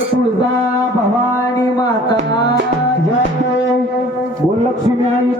तुळजा भवानी माता जय गोलक्ष्मी आई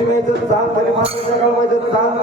लक्ष्मीचं चांग करी माताच्या काळमाचं चांग